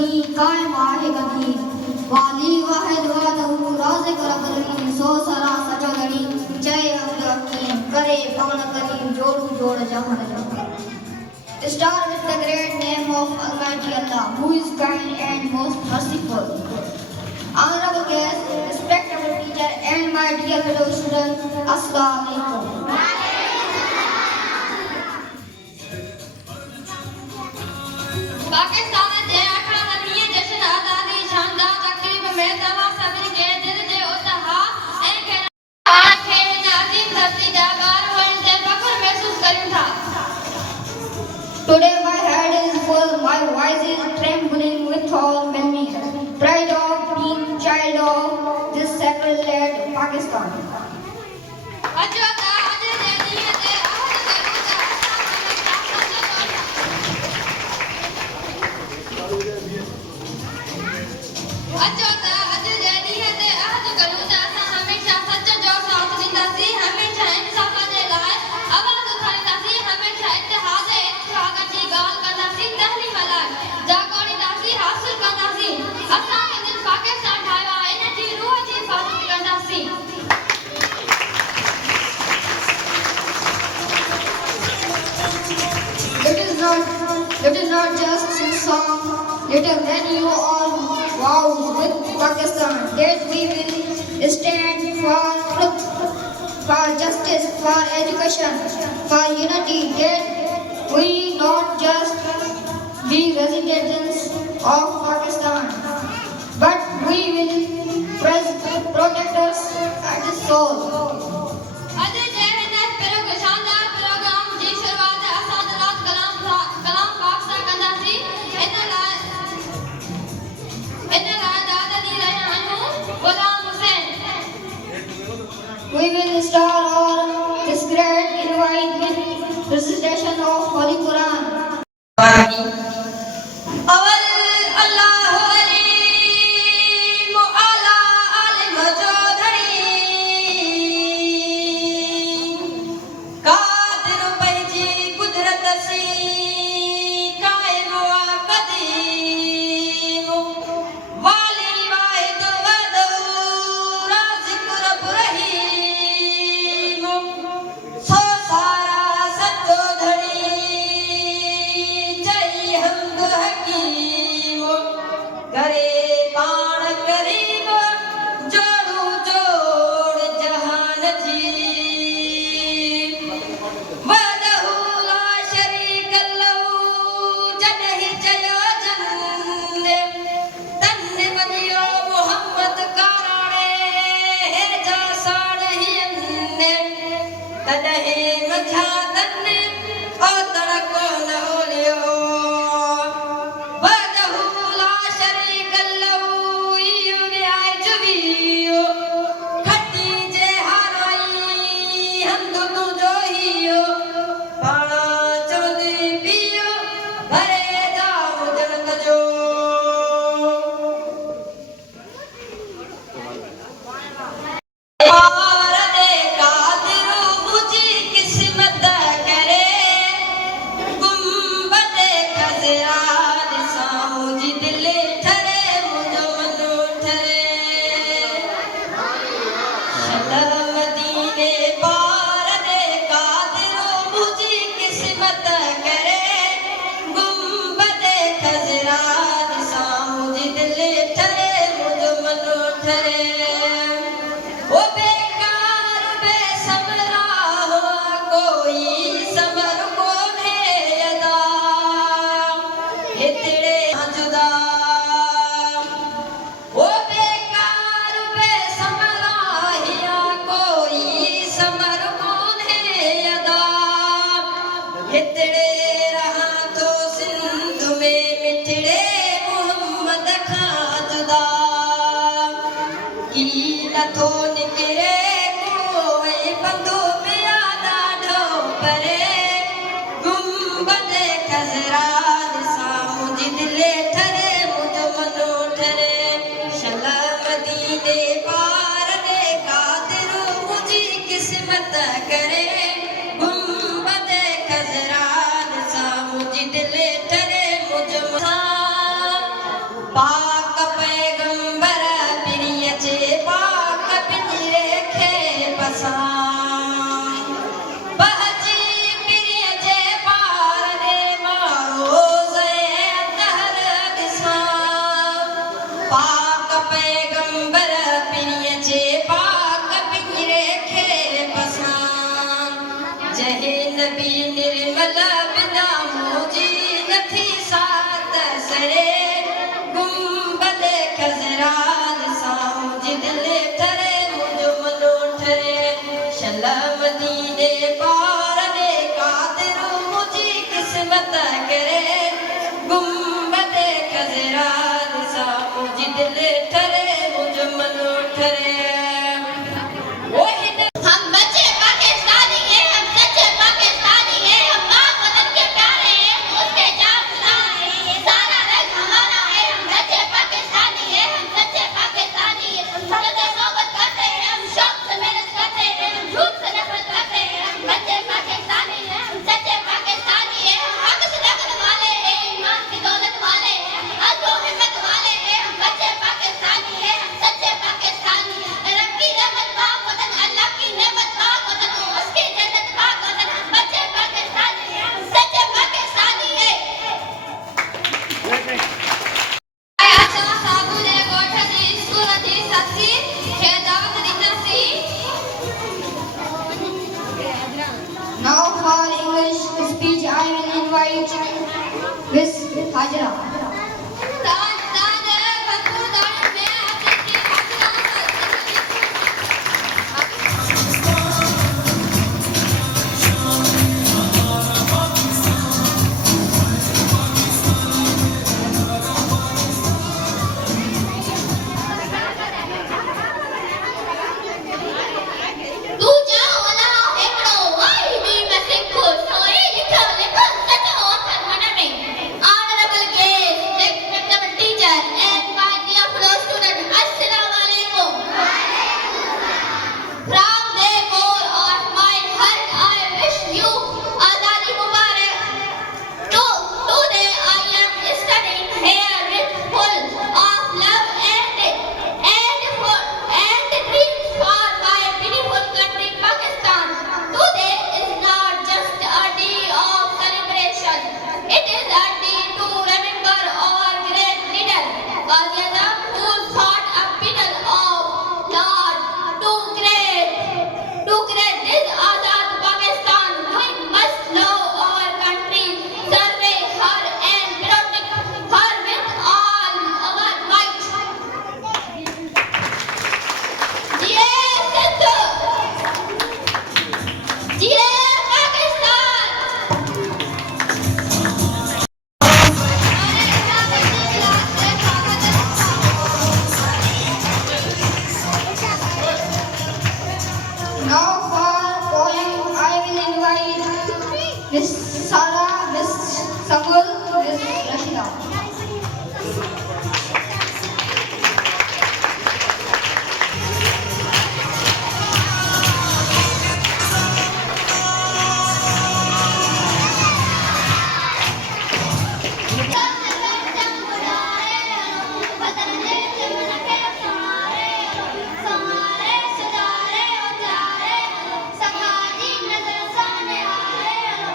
तस्लीम कायम आहे गदी वाली वाहिद वादहु राज़िक रब्बुल सो सरा सजगणी जय अब्द हकीम करे पान करीम जोड़ू जोड़ जहान जहान. Start with the great name of Almighty Allah, who is kind and most merciful. Honorable guests, respectable teacher, and my dear fellow students, Assalamu alaikum. Pakistan जे 18 ॾींहं जश्न आज़ादी शानदार तक़रीब में तव्हां सभिनी खे दिल जे उतहा ऐं ख़ैरात खे हिन अज़ीम धरती जा ॿार हुअण ते फ़ख़्रु महसूस करियूं था. Today my head is full, my voice is trembling with all many pride of being child of this sacred land, Pakistan. अचो त अॼु जे ॾींहं ते अहद करूं त असां हमेशह सच जो साथ ॾींदासीं, हमेशह इंसाफ़ जे लाइ आवाज़ उथारींदासीं, हमेशह इत्तेहाद ऐं इत्तिफ़ाक़ जी ॻाल्हि कंदासीं, तहलीम लाइ जाॻोड़ींदासीं, हासिल कंदासीं. असां हिन पाकिस्तान ठाहियो आहे, इन जी रूह जी हिफ़ाज़त कंदासीं. It is not just a song, let us renew our vows with Pakistan that we will stand for truth, for justice, for education, for unity, that we not just be residents of Pakistan, but we will protect us at its soul. अॼु जे हिन शानदार programme जी शुरूआत असां जनाब कलाम पाक सां कंदासीं. इन लाइ दाद ॾेई रहिया आहियूं ग़ुलाम Hussain. We will start our this great invite with recitation of Holy Quran. अवल अल्लाहु अलीम आला आलिम चौधरी कादिर पैजी कुदरत सी कायम वा कदीम वाली वाहिद वदौ राज़िक रब रहीम सो सारा सचो धड़ी जय हमद हकीम करे पाण करीम जोड़ू जोड़ जहान जी वदहु ला शरीक लहू जॾहिं चयो जन तन वञियो मुहम्मद काराणे हेजा साड़ियन तॾहिं मझा तन ओतड़ कोन ओलियो वदहु ला शरीक लहू इहो वियाए जुवियो खटी जे हाराई हंधु तुंहिंजो हियो पाणा चवंदी पियो भरे जाम जनत जो पार दे कादिर मुझी किस्मत करे गुंबद खज़रा ॾिसां मुंहिंजी दिलि ठरे मुंहिंजो मनु ठरे शल मदीने पार दे कादिर मुझी किस्मत करे गुंबद खज़रा ॾिसां मुंहिंजी दिलि ठरे मुंहिंजो मनु ठरे ओ बेकार बेसमरा हो कोई समर कोन्हे अदा हितड़े जुदा ओ बेकार बेसमरा हिया कोई समर कोन्हे अदा हितड़े रहा तो सिंध में मिठड़े मोहम्मद खां जुदा की नथो निकिरे कोई बंदो पिया ॾाढो परे गुंबद खज़रा ॾिसां मुंहिंजी दिलि ठरे मुंहिंजो मनु ठरे शल मदीने पार दे कादिर मुंहिंजी किस्मत करे गुंबद खज़रा ॾिसां मुंहिंजी दिलि ठरे मुंहिंजो पाक पैगंबर प्रिय जे पाक पिंजरे खे पसां बहजी प्रिय जे पार दे मारो ज़े अंदर दिसां पाक पैगंबर प्रिय जे पाक पिंजरे खे पसां जहे नबी निर्मल बिना मुझी नथी सात सरे गुंबद खजरान सामुझ दिल ठरे मुझो मनो ठरे शल मदीने पार दे कादिर मुझी किस्मत करे गुंबद खजरान सामुझ दिल ठरे मुझो मनो ठरे हम बच्चे पाकिस्तानी हैं, हम सच्चे पाकिस्तानी हैं, हम पाक वतन के प्यारे हैं, उसके जान सुनाए हैं, ये सारा रंग हमारा है। हम बच्चे पाकिस्तानी हैं, हम सच्चे पाकिस्तानी हैं, हम सच्चे मोहब्बत करते हैं, हम शौक से मेहनत करते हैं, हम झूठ से नफरत करते हैं। हम बच्चे पाकिस्तानी हैं, हम सच्चे पाकिस्तानी हैं, हम हक से दखल वाले हैं, ईमान की दौलत वाले हैं, अज़्म व हिम्मत वाले हैं। हम बच्चे पाकिस्तानी हैं, हम सच्चे पाकिस्तानी हैं, रब की रहमत पाक वतन, अल्लाह की नेमत पाक वतन, उसकी जन्नत पाक वतन। हम बच्चे पाकिस्तानी हैं, हम सच्चे पाकिस्तानी हैं। आया साबुने गोठ जी स्कूल जी ससी खे दावत ॾिनसीं। Now for English speech I will invite Miss Hajra. ताज बंधु दाढ़ी में आपकी हाजिरा तू जाओ वाला एकड़ो वाई बी में सिखो सोई लिखो लिखो सचो अथर मन में honourable guest respectable teacher and my dear fellow student अस्सलाम वालेकुम from the core of my heart I wish you Azadi Mubarak today I am studying here with full of love and dreams for my beautiful country Pakistan. Today is not just a day of celebration. It is a day to remember our great leader, Qazi Azam, who fought a battle of Lord to create this Azad Pakistan. We must love our country, serve her and protect her with all our might. जिए सिंध, जिए Pakistan. Now for poem I will invite Miss Sarah, Miss Samul, Miss Rashida. Sagaji नजर सामने आ रहे हो,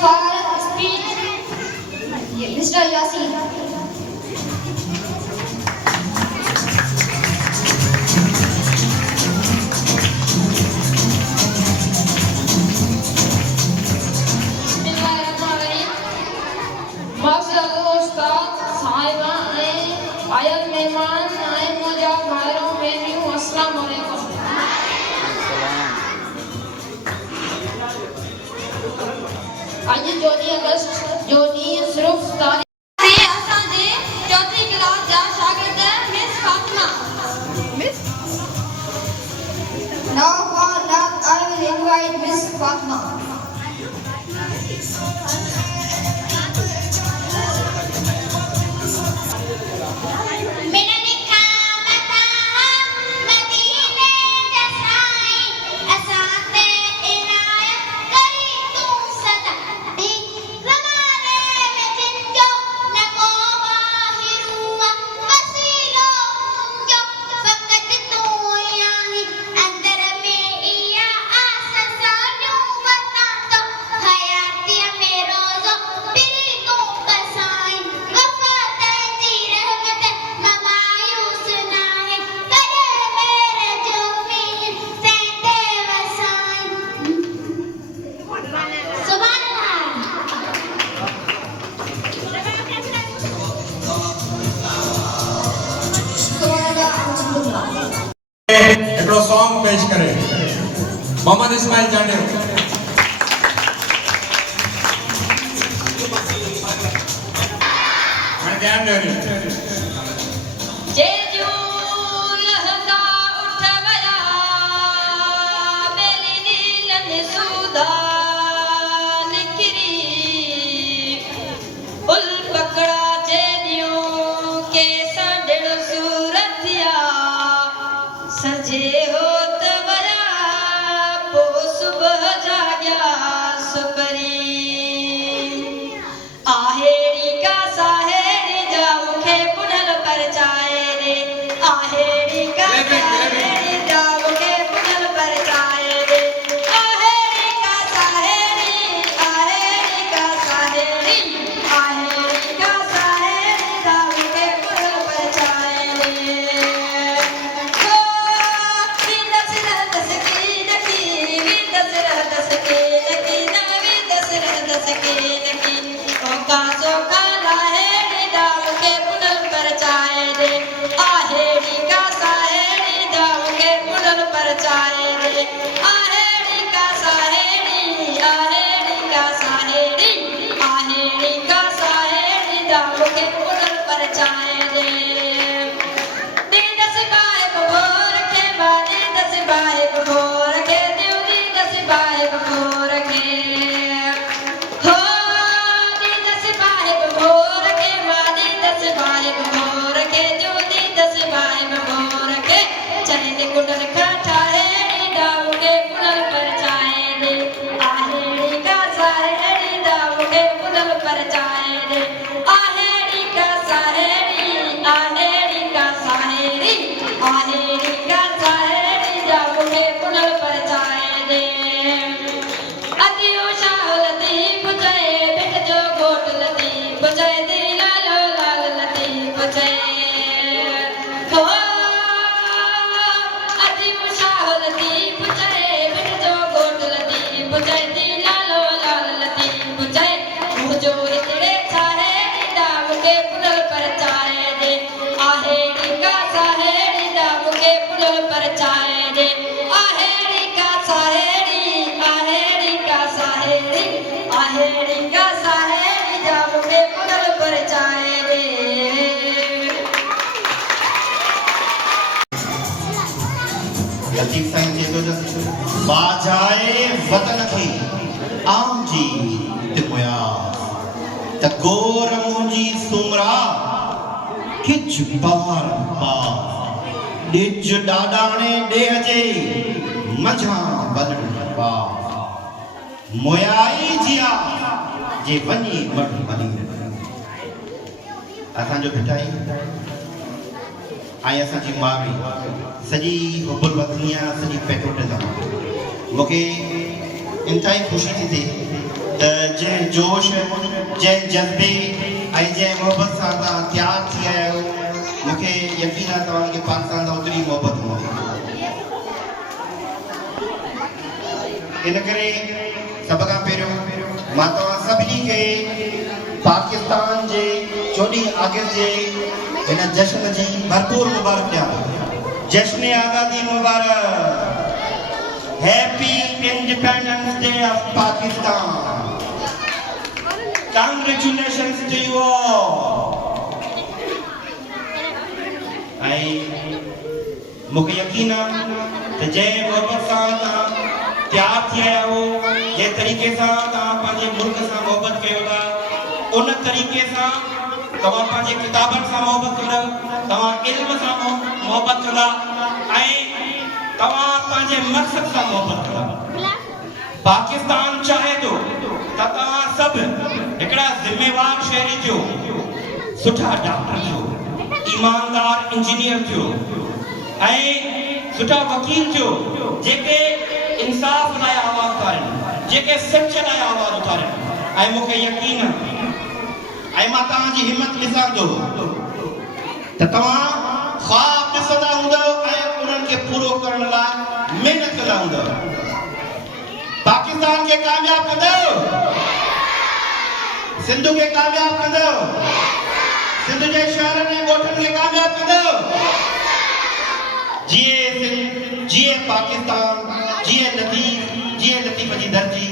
for speech. Mr. Yasin. अॼु 14 अगस्त जो ॾींहुं सिर्फ़ तारीख़ असांजे चौथी क्लास जा शागिर्द miss Fatima Now for that I will invite Miss Fatma. हिकिड़ो सॉन्ग पेश करे मोहम्मद इस्माइल जांडियो हाणे ध्यानु ॾियो जेजू लहंदा उठ वया मेली नीलन सुधा निकरी उल पकड़ा जेदियूं के संडड़ सूरतिया सजे होत वया पो सुबह जाग्या सुपरी आहेड़ी का साहेड़ी जा मुखे पुनल परचाए रे आहेड़ी का साहेड़ी जा मुखे पुनल परचाए रे आहेड़ी का साहेड़ी आहेड़ी का साहेड़ी आहेड़ी का साहेड़ी जा मुखे पुनल परचाए रे हो विदस रदस की नकी विदस रदस की नकी न विदस रदस की नकी कासो काला हेड़ी डाल के पुनल परचाए रे आहेड़ी का साहेड़ी डाल के पुनल परचाए रे आहेड़ी का साहेड़ी आहेड़ी का साहेड़ी आहेड़ी का साहेड़ी डाल के पुनल परचाए रे दी दस बाए भोर के बादी दस बाए भोर के देवदी दस बाए भोर के हो दी दस बाए भोर के मादी दस बाए भोर के जोदी दस बाए भोर के चैन कुंडल काठा हेड़ी डाव के पुनल परचाए रे आहेड़ी का साहेड़ी डाव के पुनल परचाए रे आहेड़ी का साहेड़ी आहेड़ी का साहेड़ी आहेड़ी का साहेड़ी डाव के पुनल परचाए रे अतियो शाह लतीफ जय बिट जो गोट लतीफ जय दी लालो लाल लतीफ जय हो अतियो शाह लतीफ जय बिट जो गोट लतीफ जय दी लालो लाल लतीफ जय मुझो हितड़े छाहे डाव के पुनल परचाए रे आहेड़ी का साहेड़ी डाव के पुनल परचाए रे आहेड़ी का साहेड़ी आहेड़ी का साहेड़ी आहेड़ी का साहेड़ी डाव के पुनल परचाए रे लतीफ साईं चए थो बाजाए वतन खे आम जी तिमुया त गोर मुंहिंजी सुमरा किच बार बार ॾिज ॾाॾाणे ॾेह जे मझां वॾण बार मुयाई जिया जे वञी मढ़ वञी असांजो भिटाई ऐं असांजी मावी सॼी हुबुल वतनी आहे सॼी पेट्रोटिज़म मूंखे इंतिहाई ख़ुशी थी थिए त जंहिं जोश जंहिं जज़्बे ऐं जंहिं मोहबत सां तव्हां तयारु थी आया आहियो मूंखे यकीन आहे तव्हांखे पाकिस्तान सां ओतिरी मोहबत हूंदी इन करे सभ खां पहिरियों मां तव्हां सभिनी खे पाकिस्तान जे 14 अगस्त जे हिन जश्न जी भरपूर मुबारक ॾियां जश्न आज़ादी मुबारक happy independence day of Pakistan congratulations to you all ऐं मूंखे यकीन आहे त जंहिं मोहबत सां तव्हां तयारु थी आया हो जंहिं तरीक़े सां तव्हां पंहिंजे मुल्क सां मोहबत कयो था उन तरीक़े सां तव्हां पंहिंजे किताबनि सां मोहबत कंदा तव्हां इल्म सां मोहबत कंदा ऐं तव्हां पंहिंजे मक़सद सां मोहबत कंदा पाकिस्तान चाहे थो त तव्हां सभु हिकिड़ा ज़िम्मेवार शहरी थियो सुठा डॉक्टर थियो ईमानदार इंजीनियर थियो ऐं सुठा वकील थियो जेके इंसाफ़ लाइ आवाज़ उथारनि जेके सच लाइ आवाज़ उथारनि ऐं मूंखे यकीन ऐं मां तव्हांजी हिमत ॾिसां थो त तव्हां ख़्वाब ॾिसंदा हूंदव ऐं उन्हनि खे पूरो करण लाइ महिनत कंदा हूंदव पाकिस्तान खे कामयाब कंदव सिंध खे कामयाब कंदव सिंध जे शहरनि ऐं ॻोठनि खे कामयाब कंदव जिए जिए पाकिस्तान जिए लतीफ़ जी धरती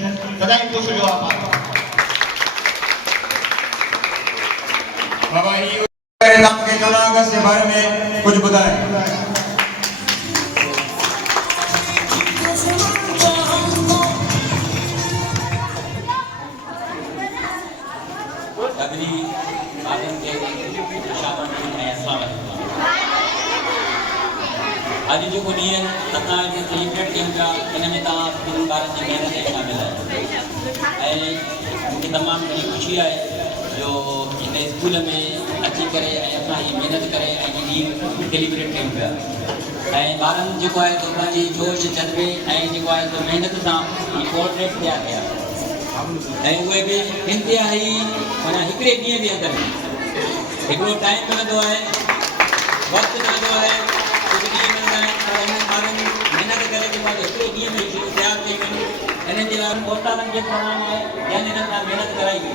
सदाई खुश जो आबाद बाबा ये आपके 14 अगस्त के बारे में कुछ बताएं अॼु जेको ॾींहुं असां सेलिब्रेट कयूं पिया इन में तव्हां ॿिनि ॿारनि जी महिनत शामिल आहे ऐं मूंखे तमामु घणी ख़ुशी आहे जो हिन स्कूल में अची करे ऐं असां हीअ महिनत करे ऐं हीअ ॾींहुं सेलिब्रेट कयूं पिया ऐं ॿारनि जेको आहे तो पंहिंजी जोश जज़्बे ऐं जेको आहे तो महिनत सां हीअ पोर्ट्रेट थिया पिया ऐं उहे बि इंतिहाई माना हिकिड़े ॾींहं जे अंदरि हिकिड़ो टाइम मिलंदो आहे वक़्तु मिलंदो आहे कुझु ॾींहं मिलंदा आहिनि पर हिननि ॿारनि महिनत करे जेको आहे हिकिड़े ॾींहं में तयारु कई वञे हिननि जे लाइ पोस्टारनि खे पढ़ाइणो आहे जंहिं हिननि सां महिनत कराई वई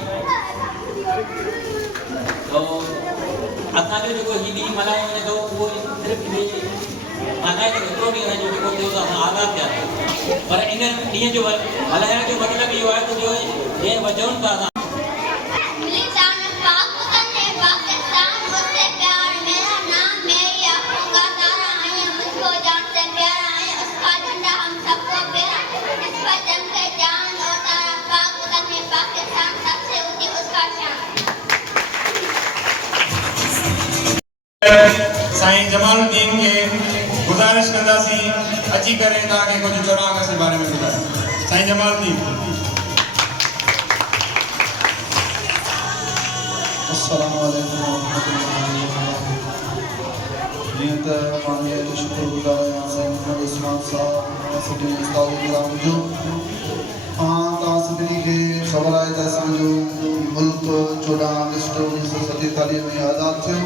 तो असांजो जेको हीउ ॾींहुं मल्हायो वञे थो उहो सिर्फ़ु मल्हाए त हिकिड़ो ॾींहुं असांजो जेको थियो त असां आज़ादु थिया पर इन ॾींहं जो मल्हाइण जो मतिलबु इहो आहे त जो जंहिं वजहनि सां असां साईं जमालुद्दीन के गुजारिश कंदासीं अची करे तव्हांखे कुझु 14 अगस्त जे बारे में ॿुधायो साईं जमालुद्दीन अस्सलाम वालेकुम जीअं त मां हीअ शुक्रगुज़ार आहियां साईं मोहम्मद उस्मान साहब सभिनी उस्ताद किराम जो तव्हां सभिनी खे ख़बर आहे त असांजो मुल्क 14 अगस्त 1947 में आज़ादु थियो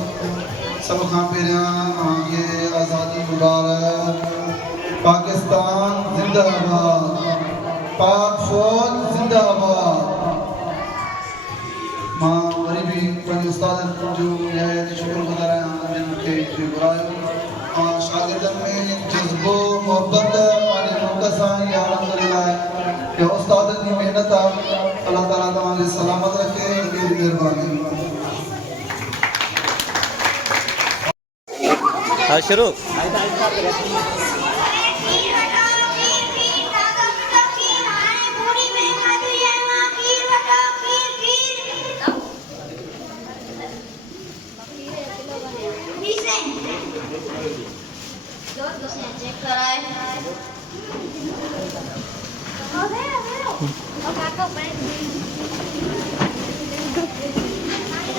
सब खां पहिरियां तव्हांखे आज़ादी मुबारक पाकिस्तान ज़िंदाबाद पाक फ़ौज ज़िंदाबाद मां वरी बि पंहिंजे उस्तादनि जो शुक्रगुज़ार आहियां जिन मूंखे घुरायो शागिर्दनि में जज़्बो मोहबत पंहिंजे मुल्क सां इहा अल्हम्दुलिल्लाह इहा उस्तादनि जी महिनत आहे अलाह ताला तव्हांखे सलामत रखे केॾी महिरबानी शुरू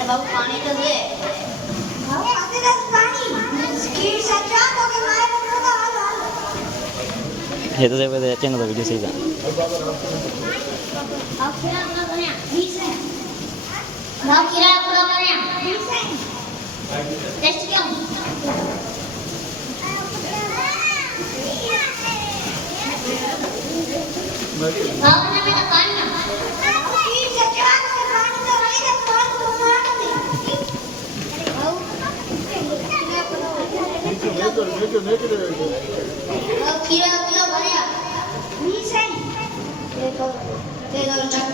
बाबू पानी तो दे आते दस पानी स्पीड से चल तो के मार रखो तो हाल ये तो से चैनल वीडियो सही था अब भाव किराया पूरा करें टेस्ट क्यों भाव ने में तो पानी ना तीन से चार से पानी तो रही है पानी तो मार दे भाव किराया पूरा भरिया 20 है देखो चल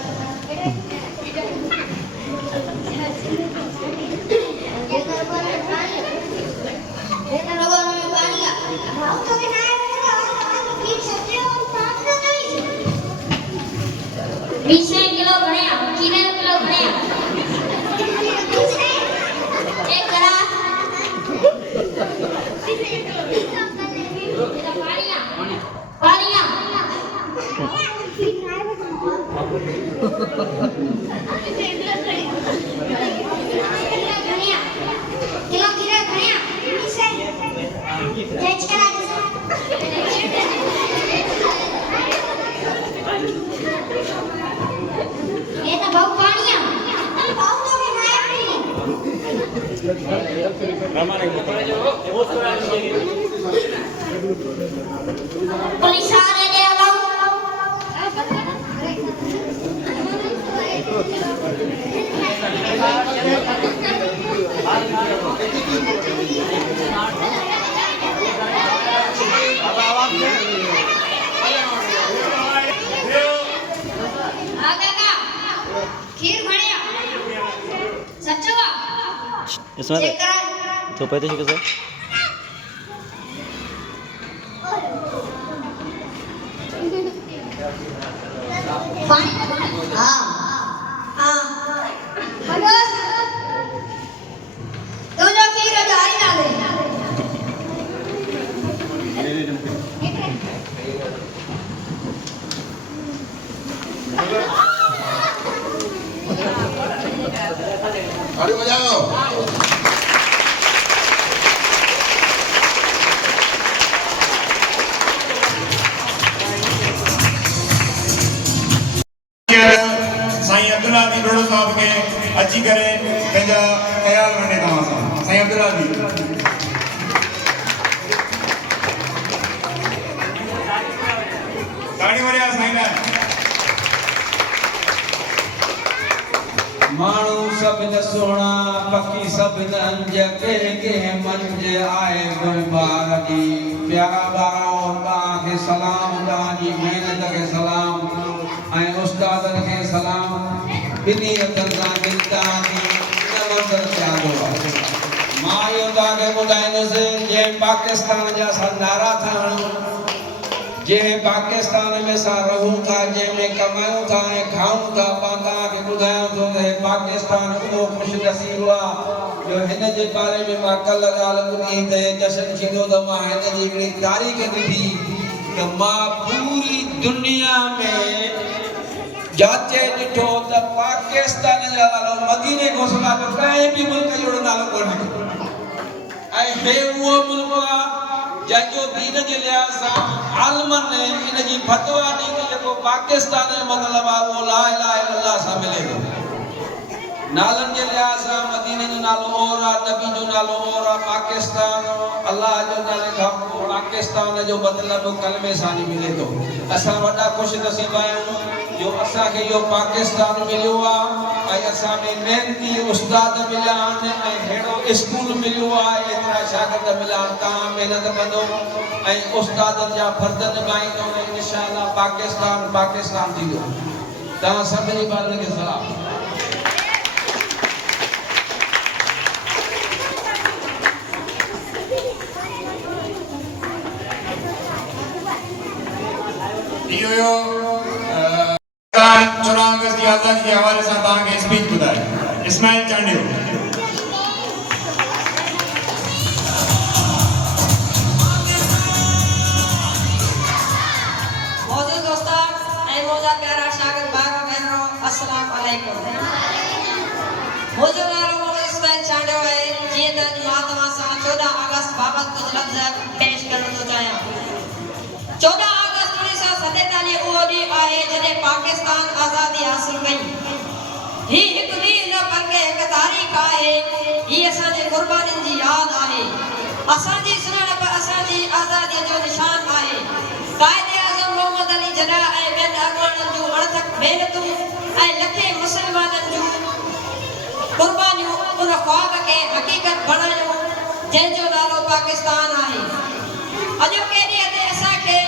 किलो भरिया किलो भरिया एक करा पानिया किलो भरिया टेस्ट करा ये तो बहुत पानी है बहुत तो बनाया पुलिस आ रहे हैं खीर बढ़िया सच्चो इसमें तो पैसे कैसे पानी हां हां हेलो तो जो खीर जारी ना दे ताड़ी बजाओ साईं अब्दुल्ला दी डोडो साहब के अची करे पंहिंजा ख्याल वठे तव्हां सां साईं अब्दुल्ला दी ताड़ी वरिया साईं लाइ माण्हू सभिनि सोना पखी सभिनि अंज के मंज आए गुलबार जी प्यारा ॿारो तव्हांखे सलाम तव्हांजी महिनत खे सलाम ऐं उस्तादनि खे सलाम ॿिन्ही हथनि सां दिलि तव्हांजी नमंदर थियां आहे मां इहो तव्हांखे ॿुधाईंदुसि जंहिं पाकिस्तान जा असां नारा था हणूं जंहिं पाकिस्तान में असां रहूं था जंहिंमें कमायूं था ऐं खाऊं था मां तव्हांखे ॿुधायां थो त हे पाकिस्तान उहो ख़ुशनसीबु आहे जो हिन जे बारे में मां कल्ह ॻाल्हि ॿुधी त हे जशन थींदो त मां हिन जी हिकिड़ी तारीख़ ॾिठी त मां पूरी दुनिया में जाचे ॾिठो त पाकिस्तान जो नालो मदीने खां सवाइ कंहिं बि मुल्क जो नालो कोन्हे ऐं हे उहो मुल्क आहे जंहिंजो दीन जे लिहाज़ सां आलमनि ने इन जी फतवा ॾी त जेको पाकिस्तान जो मतिलबु आहे उहो ला इलाहा इल्लल्लाह सां मिले थो नालनि जे लिहाज़ सां मदीने जो नालो और आहे नबी जो नालो और आहे पाकिस्तान अलाह जो नाले खां पोइ पाकिस्तान जो मतिलबु कलमे सां ई मिले थो असां वॾा ख़ुशनसीब आहियूं जो असांखे इहो पाकिस्तान मिलियो आहे ऐं असां में महिनती उस्ताद मिलिया आहिनि ऐं अहिड़ो स्कूल मिलियो आहे एतिरा शागिर्द मिलिया आहिनि तव्हां महिनत कंदो ऐं उस्तादनि जा फर्ज़ निभाईंदो ऐं इंशाअल्लाह पाकिस्तान थींदो तव्हां सभिनी ॿारनि खे सलाम इहो 14 अगस्त जी आज़ादी जे हवाले सां तव्हांखे स्पीच ॿुधाए इस्माइल चांडियो मौजूद उस्ताद ऐं मुंहिंजा प्यारा शागिर्द भाइरो भेनरो अस्सलाम वालेकुम मुंहिंजो नालो मोहम्मद इस्माइल चांडियो आहे जीअं त मां तव्हां सां 14 अगस्त बाबति कुझु लफ़्ज़ पेश करण थो चाहियां 14 अगस्त 1947 ख़्याल उहो ॾींहुं आहे जॾहिं पाकिस्तान आज़ादी हासिल कई ही हिकु ॾींहुं न बल्कि हिकु तारीख़ आहे ही असांजे क़ुर्बानीनि जी यादि आहे असांजी सुञाणप असांजी आज़ादीअ जो निशान आहे काइदे आज़म मोहम्मद अली जिन्ना ऐं ॿियनि अॻवाननि जूं अणथक महिनतूं ऐं लखे मुस्लमाननि जूं क़ुर्बानियूं उन ख्वाब खे हक़ीक़त बणायो जंहिंजो नालो पाकिस्तान आहे अॼोके ॾींहं ते असांखे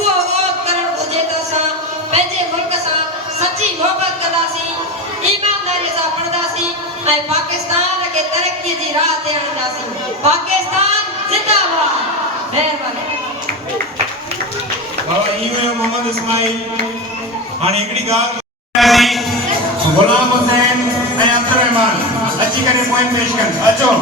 उहो उहिद करणु घुरिजे त असां पंहिंजे मुल्क सां सची मोहबत कंदासीं ईमानदारीअ सां पढ़ंदासीं ऐं पाकिस्तान खे तरक़ीअ जी राह ते आणींदासीं पाकिस्तान ज़िंदाबाद महिरबानी बाबा ई हुयो मोहम्मद इस्माइल हाणे हिकिड़ी ॻाल्हि गुलाम हुसैन ऐं अब्दुल रहमान अची करे पोइम पेश कनि अचो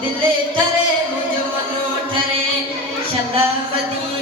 दिले ठरे मुझ मनो ठरे शला मदी